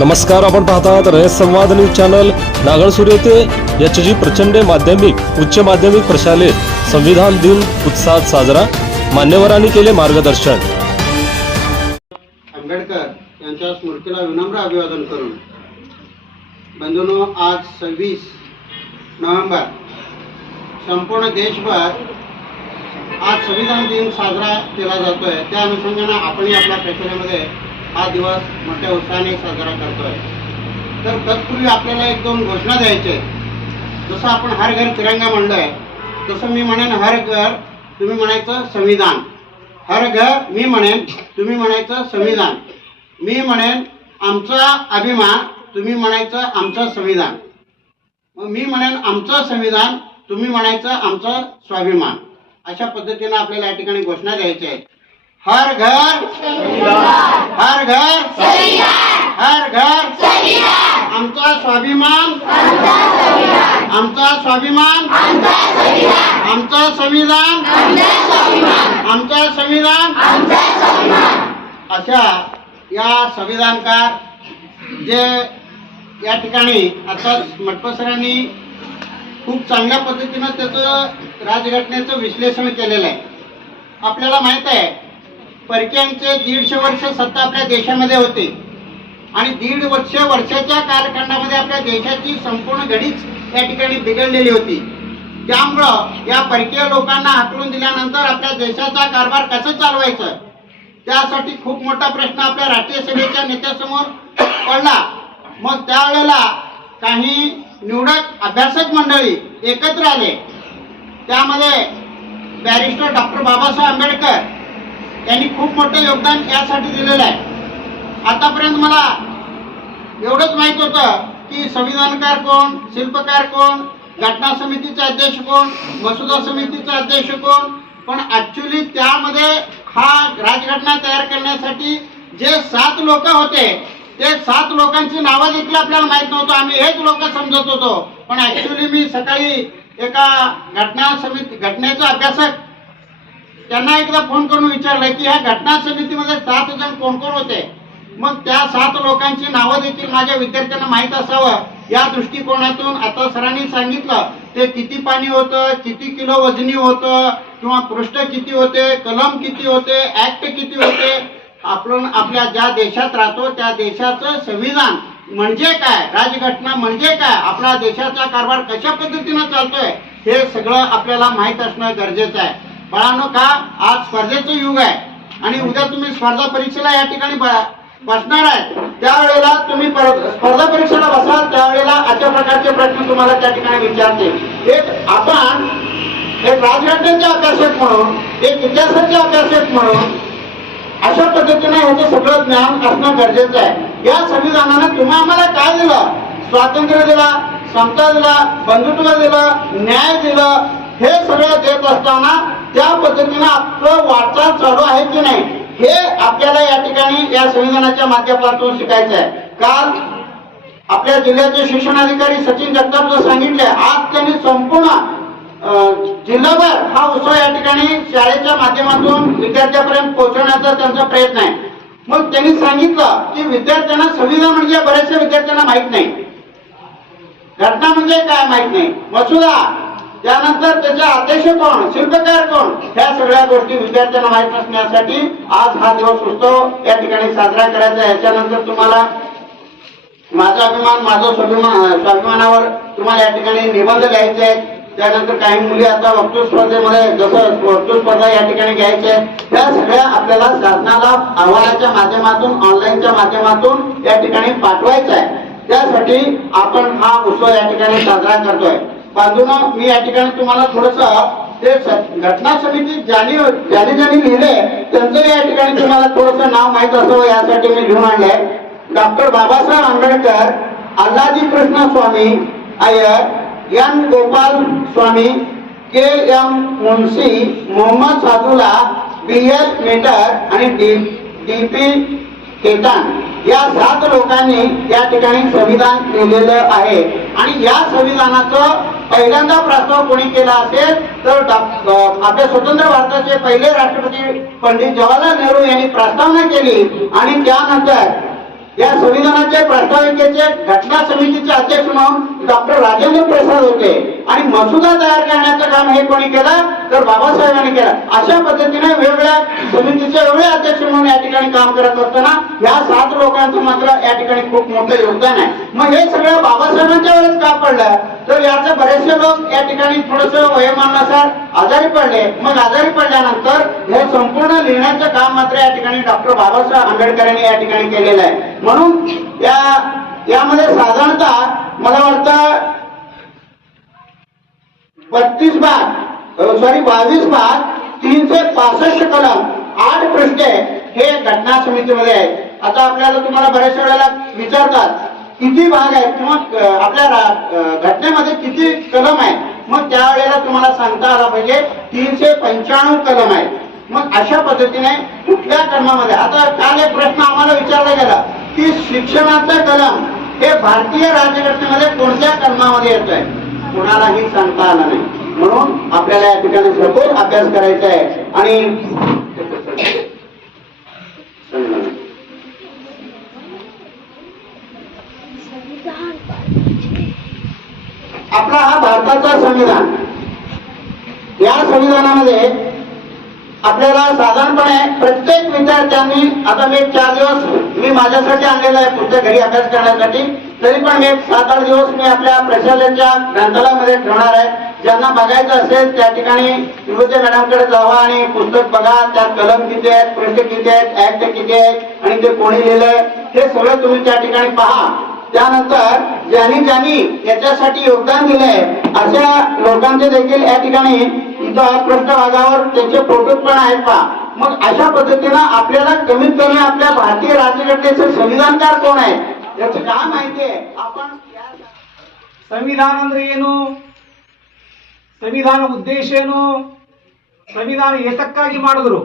नमस्कार आपण पाहतात रयत संवाद न्यूज चॅनल. नागळसूर येथे एच जी प्रचंड माध्यमिक उच्च माध्यमिक प्रशालेत संविधान दिन उत्साहात साजरा. मान्यवरांनी केले मार्गदर्शन. आंबेडकर यांच्या स्मृतीला विनम्र अभिवादन करून बंधूनो आज सव्वीस नोव्हेंबर संपूर्ण देशभर आज संविधान दिन साजरा केला जातोय. त्या अनुषंगाने आपणही आपल्या प्रचारामध्ये हा दिवस मोठ्या उत्साहाने साजरा करतोय. तर तत्पूर्वी आपल्याला एक दोन घोषणा द्यायच्या आहेत. जसं आपण हर घर तिरंगा म्हणलोय तसं मी म्हणेन हर घर तुम्ही म्हणायचं संविधान. हर घर मी म्हणेन तुम्ही म्हणायचं संविधान. मी म्हणेन आमचा अभिमान तुम्ही म्हणायचं आमचं संविधान. मग मी म्हणेन आमचं संविधान तुम्ही म्हणायचं आमचं स्वाभिमान. अशा पद्धतीनं आपल्याला या ठिकाणी घोषणा द्यायच्या आहेत. हर घर हर घर हर घर। आमचा स्वाभिमान आमचा स्वाभिमान आमचं संविधान आमचं संविधान। अशा या संविधानकार जे या ठिकाणी आता मटपसरांनी खूप चांगल्या पद्धतीनं त्याचं राजघटनेचं विश्लेषण केलेलं आहे. आपल्याला माहीत आहे परक्यांचे दीडशे वर्ष सत्ता आपल्या देशामध्ये होते. आणि दीड वर्ष वर्षाच्या कालखंडामध्ये आपल्या देशाची संपूर्ण घडीच या ठिकाणी बिघडलेली होती. त्यामुळं या परकीय लोकांना हाकलून दिल्यानंतर आपल्या देशाचा कारभार कसं चालवायचं? त्यासाठी खूप मोठा प्रश्न आपल्या राष्ट्रीय सभेच्या नेत्यासमोर पडला. मग त्यावेळेला काही निवडक अभ्यासक मंडळी एकत्र आले. त्यामध्ये बॅरिस्टर डॉक्टर बाबासाहेब आंबेडकर यांनी खूप मोठं योगदान यासाठी दिलेलं आहे. आतापर्यंत मला एवढंच माहीत होतं की संविधानकार कोण शिल्पकार कोण घटना समितीचे अध्यक्ष कोण मसुदा समितीचे अध्यक्ष कोण पण ऍक्च्युली त्यामध्ये हा राजघटना तयार करण्यासाठी जे सात लोक होते ते सात लोकांची नावं देखील आपल्याला माहीत नव्हतं. आम्ही हेच लोक समजत होतो. पण ऍक्च्युली मी सकाळी एका घटना समिती घटनेचा अभ्यासक त्यांना एकदा फोन करून विचारलं की ह्या घटना समितीमध्ये सात जण कोण कोण होते? मग त्या सात लोकांची नावं देखील माझ्या विद्यार्थ्यांना माहीत असावं. या दृष्टिकोनातून आता सरांनी सांगितलं ते किती पाणी होतं किती किलो वजनी होतं किंवा पृष्ठ किती होते कलम किती होते ऍक्ट किती होते? आपण आपल्या ज्या देशात राहतो त्या देशाचं संविधान म्हणजे काय? राजघटना म्हणजे काय? आपला देशाचा कारभार कशा पद्धतीनं चालतोय? हे सगळं आपल्याला माहीत असणं गरजेचं आहे. बाळांनो का आज स्पर्धेचं युग आहे. आणि उद्या तुम्ही स्पर्धा परीक्षेला या ठिकाणी बसणार आहे. त्यावेळेला तुम्ही स्पर्धा परीक्षेला बसाल त्यावेळेला अशा प्रकारचे प्रश्न तुम्हाला त्या ठिकाणी विचारते. एक आपण एक राजघटनेचे अभ्यासक म्हणून एक इतिहासाचे अभ्यासक म्हणून अशा पद्धतीने ह्याचं सगळं ज्ञान असणं गरजेचं आहे. या संविधानानं तुम्ही आम्हाला काय दिलं? स्वातंत्र्य दिला समता दिला बंधुत्व दिलं न्याय दिलं हे सगळं देत असताना त्या पद्धतीनं आपलं वाटचाल चालू आहे की नाही हे आपल्याला या ठिकाणी या संविधानाच्या माध्यमातून शिकायचं आहे. काल आपल्या जिल्ह्याचे शिक्षणाधिकारी सचिन जगताप सांगितले आज त्यांनी संपूर्ण जिल्हाभर हा उत्सव या ठिकाणी शाळेच्या माध्यमातून विद्यार्थ्यापर्यंत पोहोचवण्याचा त्यांचा प्रयत्न आहे. मग त्यांनी सांगितलं की विद्यार्थ्यांना संविधान म्हणजे बऱ्याचशा विद्यार्थ्यांना माहीत नाही. घटना म्हणजे काय माहीत नाही. मसुदा त्यानंतर त्याचे अध्यक्ष कोण? शिल्पकार कोण? ह्या सगळ्या गोष्टी विद्यार्थ्यांना माहीत नसण्यासाठी आज हा दिवस उत्सव या ठिकाणी साजरा करायचा याच्यानंतर तुम्हाला माझा अभिमान माझं स्वाभिमान स्वाभिमानावर तुम्हाला या ठिकाणी निबंध लिहायचे आहेत. त्यानंतर काही मुली आता वक्तृत्व स्पर्धेमध्ये जसं वक्तृत्व स्पर्धा या ठिकाणी घ्यायच्या आहेत त्या सगळ्या आपल्याला शासनाला अहवालाच्या माध्यमातून ऑनलाईनच्या माध्यमातून या ठिकाणी पाठवायचं आहे. त्यासाठी आपण हा उत्सव या ठिकाणी साजरा करतोय. बांधून मी या ठिकाणी तुम्हाला थोडस ते स- घटना समिती ज्यांनी ज्यांनी ज्यांनी लिहिले त्यांचं या ठिकाणी तुम्हाला थोडस नाव माहीत असावं यासाठी मी घेऊन आणलंय doctor Babasaheb Ambedkar Alladi Krishnaswami Ayyar N Gopalaswami K M Munshi Mohammad Saadulla B S Mitter आणि डी डी पी केतान या सात लोकांनी या ठिकाणी संविधान लिहिलेलं आहे. आणि या संविधानाचं पहिल्यांदा प्रस्ताव कोणी केला असेल तर आपल्या स्वतंत्र भारताचे पहिले राष्ट्रपती पंडित जवाहरलाल नेहरू यांनी प्रस्तावना केली. आणि त्यानंतर या संविधानाचे प्रास्ताविकेचे घटना समितीचे अध्यक्ष म्हणून डॉक्टर राजेंद्र प्रसाद होते. आणि मसुदा तयार करण्याचं काम हे कोणी केलं? तर बाबासाहेबांनी केलं. अशा पद्धतीने वेगवेगळ्या समितीचे वेगळे अध्यक्ष म्हणून या ठिकाणी काम करत असताना या सात लोकांचं मात्र या ठिकाणी खूप मोठं योगदान आहे. मग हे सगळं बाबासाहेबांच्या वेळेस का पडलं? तर याचे बरेचसे लोक या ठिकाणी थोडस वयोमानानुसार आजारी पडले. मग आजारी पडल्यानंतर हे संपूर्ण लिहिण्याचं काम मात्र या ठिकाणी डॉक्टर बाबासाहेब आंबेडकरांनी या ठिकाणी केलेलं आहे. म्हणून या यामध्ये साधारणतः मला वाटतं बत्तीस भाग सॉरी बावीस भाग तीनशे पासष्ट कलम आठ पृष्ठे हे घटना समितीमध्ये आहेत. आता आपल्याला तुम्हाला बऱ्याचशा वेळेला विचारतात किती भाग आहेत किंवा आपल्या घटनेमध्ये किती कलम आहे मग त्यावेळेला तुम्हाला सांगता आला पाहिजे तीनशे पंच्याण्णव कलम आहेत. मग अशा पद्धतीने कुठल्या कलमामध्ये? आता काल एक प्रश्न आम्हाला विचारला गेला की शिक्षणाचा कलम हे भारतीय राज्यघटनेमध्ये कोणत्या कलमामध्ये आहे कुणालाही सांगता आलं नाही. म्हणून आपल्याला या ठिकाणी सखोल अभ्यास करायचा आहे. आणि आपला हा भारताचा संविधान. या संविधानामध्ये आपल्याला साधारणपणे प्रत्येक विद्यार्थ्यांनी आता मी चार दिवस मी माझ्यासाठी आणलेलं आहे पुढच्या घरी अभ्यास करण्यासाठी तरी पण मी एक सात आठ दिवस मी आपल्या प्रशालेच्या ग्रंथालयामध्ये ठेवणार आहे. ज्यांना बघायचं असेल त्या ठिकाणी विभूते मॅडमकडे जावा आणि पुस्तक बघा त्यात कलम किती आहेत पृष्ठ किती आहेत ऍक्ट किती आहेत आणि ते कोणी लिहिलंय हे सगळं तुम्ही त्या ठिकाणी पहा. त्यानंतर ज्यांनी ज्यांनी याच्यासाठी योगदान दिलंय अशा लोकांचे देखील या ठिकाणी इथं पृष्ठभागावर त्यांचे फोटो पण आहेत पहा मग अशा पद्धतीनं आपल्याला कमीत कमी आपल्या भारतीय राज्यघटनेचे संविधानकार कोण आहेत याचं काय माहिती आहे आपण या- ಸಂವಿಧಾನ ಅಂದ್ರೆ ಏನು ಸಂವಿಧಾನ ಉದ್ದೇಶ ಏನು ಸಂವಿಧಾನ ಏತಕ್ಕಾಗಿ ಮಾಡಿದ್ರು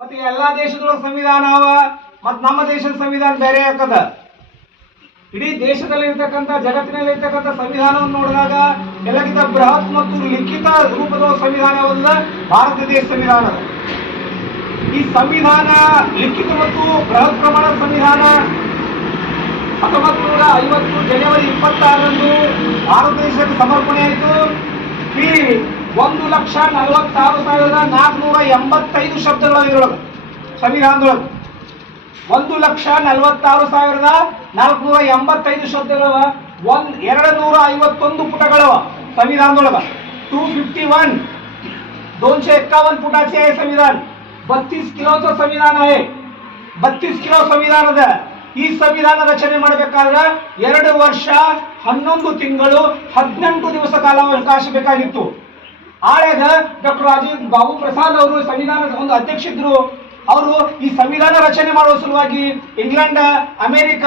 ಮತ್ತೆ ಎಲ್ಲಾ ದೇಶದೊಳಗೆ ಸಂವಿಧಾನ ಅವ ಮತ್ ನಮ್ಮ ದೇಶದ ಸಂವಿಧಾನ ಬೇರೆ ಹಾಕದ ಇಡೀ ದೇಶದಲ್ಲಿ ಇರ್ತಕ್ಕಂಥ ಜಗತ್ತಿನಲ್ಲಿ ಇರ್ತಕ್ಕಂಥ ಸಂವಿಧಾನವನ್ನು ನೋಡಿದಾಗ ಕೆಳಗಿದ ಬೃಹತ್ ಮತ್ತು ಲಿಖಿತ ರೂಪದ ಸಂವಿಧಾನ ಯಾವುದು ಭಾರತ ದೇಶ ಸಂವಿಧಾನ. ಈ ಸಂವಿಧಾನ ಲಿಖಿತ ಮತ್ತು ಬೃಹತ್ ಪ್ರಮಾಣದ ಸಂವಿಧಾನ. ಹತ್ತೊಂಬತ್ತು ನೂರ ಐವತ್ತು ಜನವರಿ ಇಪ್ಪತ್ತಾರರಂದು ಭಾರತ ದೇಶಕ್ಕೆ ಸಮರ್ಪಣೆ ಆಯಿತು. ಈ ಒಂದು ಲಕ್ಷ ನಲವತ್ತಾರು ಸಾವಿರದ ನಾಲ್ಕುನೂರ ಎಂಬತ್ತೈದು ಶಬ್ದಗಳ ಇದರೊಳಗೆ ಸಂವಿಧಾನದೊಳಗೆ. ಒಂದು ಲಕ್ಷ ನಲವತ್ತಾರು ಸಾವಿರದ ನಾಲ್ಕುನೂರ ಎಂಬತ್ತೈದು ಶಬ್ದಗಳವ ಒಂದ್ ಎರಡು ನೂರ ಐವತ್ತೊಂದು ಪುಟಗಳವ ಸಂವಿಧಾನದೊಳಗ टू फिफ्टी वन दोनशे एक्कावन्न फुटाचे आहे संविधान बत्तीस किलोचं संविधान आहे ಬತ್ತೀಸ್ ಕಿಲೋ ಸಂವಿಧಾನದ ಈ ಸಂವಿಧಾನ ರಚನೆ ಮಾಡಬೇಕಾದ್ರೆ ಎರಡು ವರ್ಷ ಹನ್ನೊಂದು ತಿಂಗಳು ಹದಿನೆಂಟು ದಿವಸ ಕಾಲಾವಕಾಶ ಬೇಕಾಗಿತ್ತು ಆಳ್ಯಾಗ ಡಾಕ್ಟರ್ ರಾಜೀವ್ ಬಾಬು ಪ್ರಸಾದ್ ಅವರು ಸಂವಿಧಾನದ ಒಂದು ಅಧ್ಯಕ್ಷ ಇದ್ರು ಅವರು ಈ ಸಂವಿಧಾನ ರಚನೆ ಮಾಡುವ ಸಲುವಾಗಿ ಇಂಗ್ಲೆಂಡ್, ಅಮೆರಿಕ,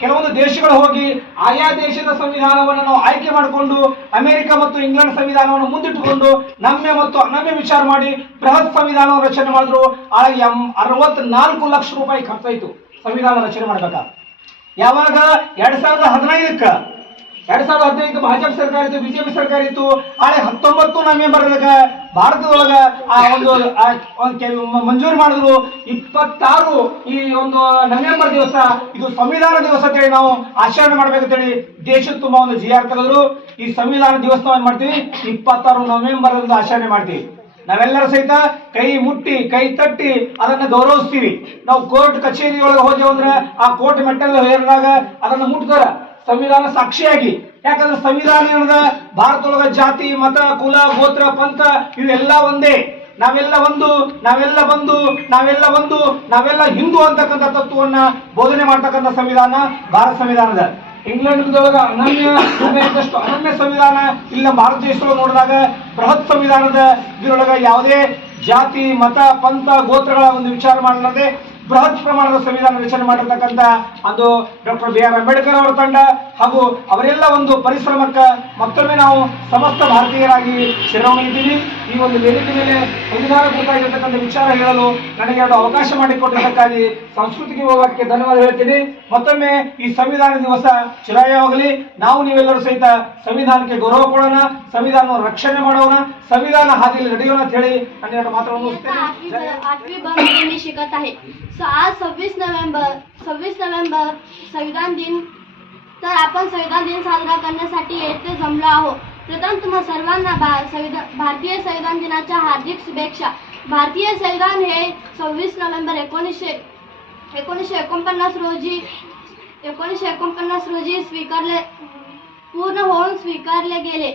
ಕೆಲವೊಂದು ದೇಶಗಳು ಹೋಗಿ ಆಯಾ ದೇಶದ ಸಂವಿಧಾನವನ್ನು ನಾವು ಆಯ್ಕೆ ಮಾಡಿಕೊಂಡು ಅಮೆರಿಕ ಮತ್ತು ಇಂಗ್ಲೆಂಡ್ ಸಂವಿಧಾನವನ್ನು ಮುಂದಿಟ್ಟುಕೊಂಡು ನಮ್ಮೆ ಮತ್ತು ಅನಮ್ಯ ವಿಚಾರ ಮಾಡಿ ಬೃಹತ್ ಸಂವಿಧಾನವನ್ನು ರಚನೆ ಮಾಡಿದ್ರು. ಆ ಎಂ ಅರವತ್ನಾಲ್ಕು ಲಕ್ಷ ರೂಪಾಯಿ ಖರ್ಚಾಯಿತು ಸಂವಿಧಾನ ರಚನೆ ಮಾಡ್ಬೇಕಾದ್ರೆ. ಯಾವಾಗ? ಎರಡ್ ಸಾವಿರದ ಹದಿನೈದಕ್ಕ. ಎರಡ್ ಸಾವಿರದ ಹದಿನೈದು ಭಾಜಪ ಸರ್ಕಾರ ಇತ್ತು, ಬಿಜೆಪಿ ಸರ್ಕಾರ ಇತ್ತು. ಆಳೆ ಹತ್ತೊಂಬತ್ತು ನವೆಂಬರ್ದಾಗ ಭಾರತದೊಳಗ ಆ ಒಂದು ಮಂಜೂರು ಮಾಡಿದ್ರು. ಇಪ್ಪತ್ತಾರು ಈ ಒಂದು ನವೆಂಬರ್ ದಿವಸ, ಇದು ಸಂವಿಧಾನ ದಿವಸ ಅಂತೇಳಿ ನಾವು ಆಚರಣೆ ಮಾಡ್ಬೇಕಂತೇಳಿ ದೇಶದ ತುಂಬಾ ಒಂದು ಜಿ ಆರ್ ತೆಗೆದ್ರು ಈ ಸಂವಿಧಾನ ದಿವಸ ಏನ್ ಮಾಡ್ತೀವಿ? ಇಪ್ಪತ್ತಾರು ನವೆಂಬರ್ ಆಚರಣೆ ಮಾಡ್ತೀವಿ. ನಾವೆಲ್ಲರೂ ಸಹಿತ ಕೈ ಮುಟ್ಟಿ, ಕೈ ತಟ್ಟಿ ಅದನ್ನ ಗೌರವಿಸ್ತೀವಿ. ನಾವು ಕೋರ್ಟ್ ಕಚೇರಿಯೊಳಗೆ ಹೋದೆವು ಅಂದ್ರೆ ಆ ಕೋರ್ಟ್ ಮೆಟ್ಟಲ್ ಹೇರಿದಾಗ ಅದನ್ನ ಮುಟ್ತಾರ. ಸಂವಿಧಾನ ಸಾಕ್ಷಿಯಾಗಿ. ಯಾಕಂದ್ರೆ ಸಂವಿಧಾನ ಏನದ? ಭಾರತದೊಳಗ ಜಾತಿ, ಮತ, ಕುಲ, ಗೋತ್ರ, ಪಂಥ, ಇವೆಲ್ಲ ಒಂದೇ. ನಾವೆಲ್ಲ ಒಂದು, ನಾವೆಲ್ಲ ಬಂದು, ನಾವೆಲ್ಲ ಒಂದು, ನಾವೆಲ್ಲ ಹಿಂದೂ ಅಂತಕ್ಕಂಥ ತತ್ವವನ್ನ ಬೋಧನೆ ಮಾಡ್ತಕ್ಕಂಥ ಸಂವಿಧಾನ ಭಾರತ ಸಂವಿಧಾನದ. ಇಂಗ್ಲೆಂಡ್ದೊಳಗ ಅನನ್ಯ ಅನನ್ಯ ಸಂವಿಧಾನ ಇಲ್ಲ. ಭಾರತ ದೇಶದೊಳಗೆ ನೋಡಿದಾಗ ಬೃಹತ್ ಸಂವಿಧಾನದ ಇದರೊಳಗ ಯಾವುದೇ ಜಾತಿ, ಮತ, ಪಂಥ, ಗೋತ್ರಗಳ ಒಂದು ವಿಚಾರ ಮಾಡಲಾರದೆ ಬೃಹತ್ ಪ್ರಮಾಣದ ಸಂವಿಧಾನ ರಚನೆ ಮಾಡಿರ್ತಕ್ಕಂಥ ಒಂದು ಡಾಕ್ಟರ್ ಬಿ ಆರ್ ಅಂಬೇಡ್ಕರ್ ಅವರ ತಂಡ ಹಾಗೂ ಅವರೆಲ್ಲ ಒಂದು ಪರಿಶ್ರಮಕ್ಕೆ ಮತ್ತೊಮ್ಮೆ ನಾವು ಸಮಸ್ತ ಭಾರತೀಯರಾಗಿ ಶಿರವಣಿದ್ದೀವಿ ಈ ಒಂದು ವೇದಿಕೆ ಮೇಲೆ ಸಂವಿಧಾನ ಕುರಿತಾಗಿರ್ತಕ್ಕಂಥ ವಿಚಾರ ಹೇಳಲು ನನಗೆ ಎರಡು ಅವಕಾಶ ಮಾಡಿಕೊಟ್ಟದಕ್ಕಾಗಿ ಸಂಸ್ಕೃತಿಗೆ ಹೋಗೋಕ್ಕೆ ಧನ್ಯವಾದ ಹೇಳ್ತೀನಿ ಮತ್ತೊಮ್ಮೆ ಈ ಸಂವಿಧಾನ ದಿವಸ ಚಿರಾಯವಾಗಲಿ ನಾವು ನೀವೆಲ್ಲರೂ ಸಹಿತ ಸಂವಿಧಾನಕ್ಕೆ ಗೌರವ ಕೊಡೋಣ ಸಂವಿಧಾನವನ್ನು ರಕ್ಷಣೆ ಮಾಡೋಣ ಸಂವಿಧಾನ ಹಾದಿಯಲ್ಲಿ ನಡೆಯೋಣ ಅಂತ ಹೇಳಿ ನನ್ನ ಎರಡು ಮಾತನ್ನು इयत्ता ಮುಗಿಸ್ತೇನೆ आठवी ब- आठवी ब मध्ये मी शिकत आहे स- आज सव्वीस नोव्हेंबर सव्वीस नोव्हेंबर संविधान दिन तर आपण संविधान दिन साजरा करण्यासाठी येथे जमलो आहोत प्रथम तुम्हा सर्वांना भारतीय संविधान दिनाच्या हार्दिक शुभेच्छा. भारतीय संविधान हे सव्वीस नोव्हेंबर एकोणीसशे एकोणीसशे एकोणपन्नास रोजी एकोणीसशे एकोणपन्नास रोजी स्वीकारले पूर्ण होऊन स्वीकारले गेले.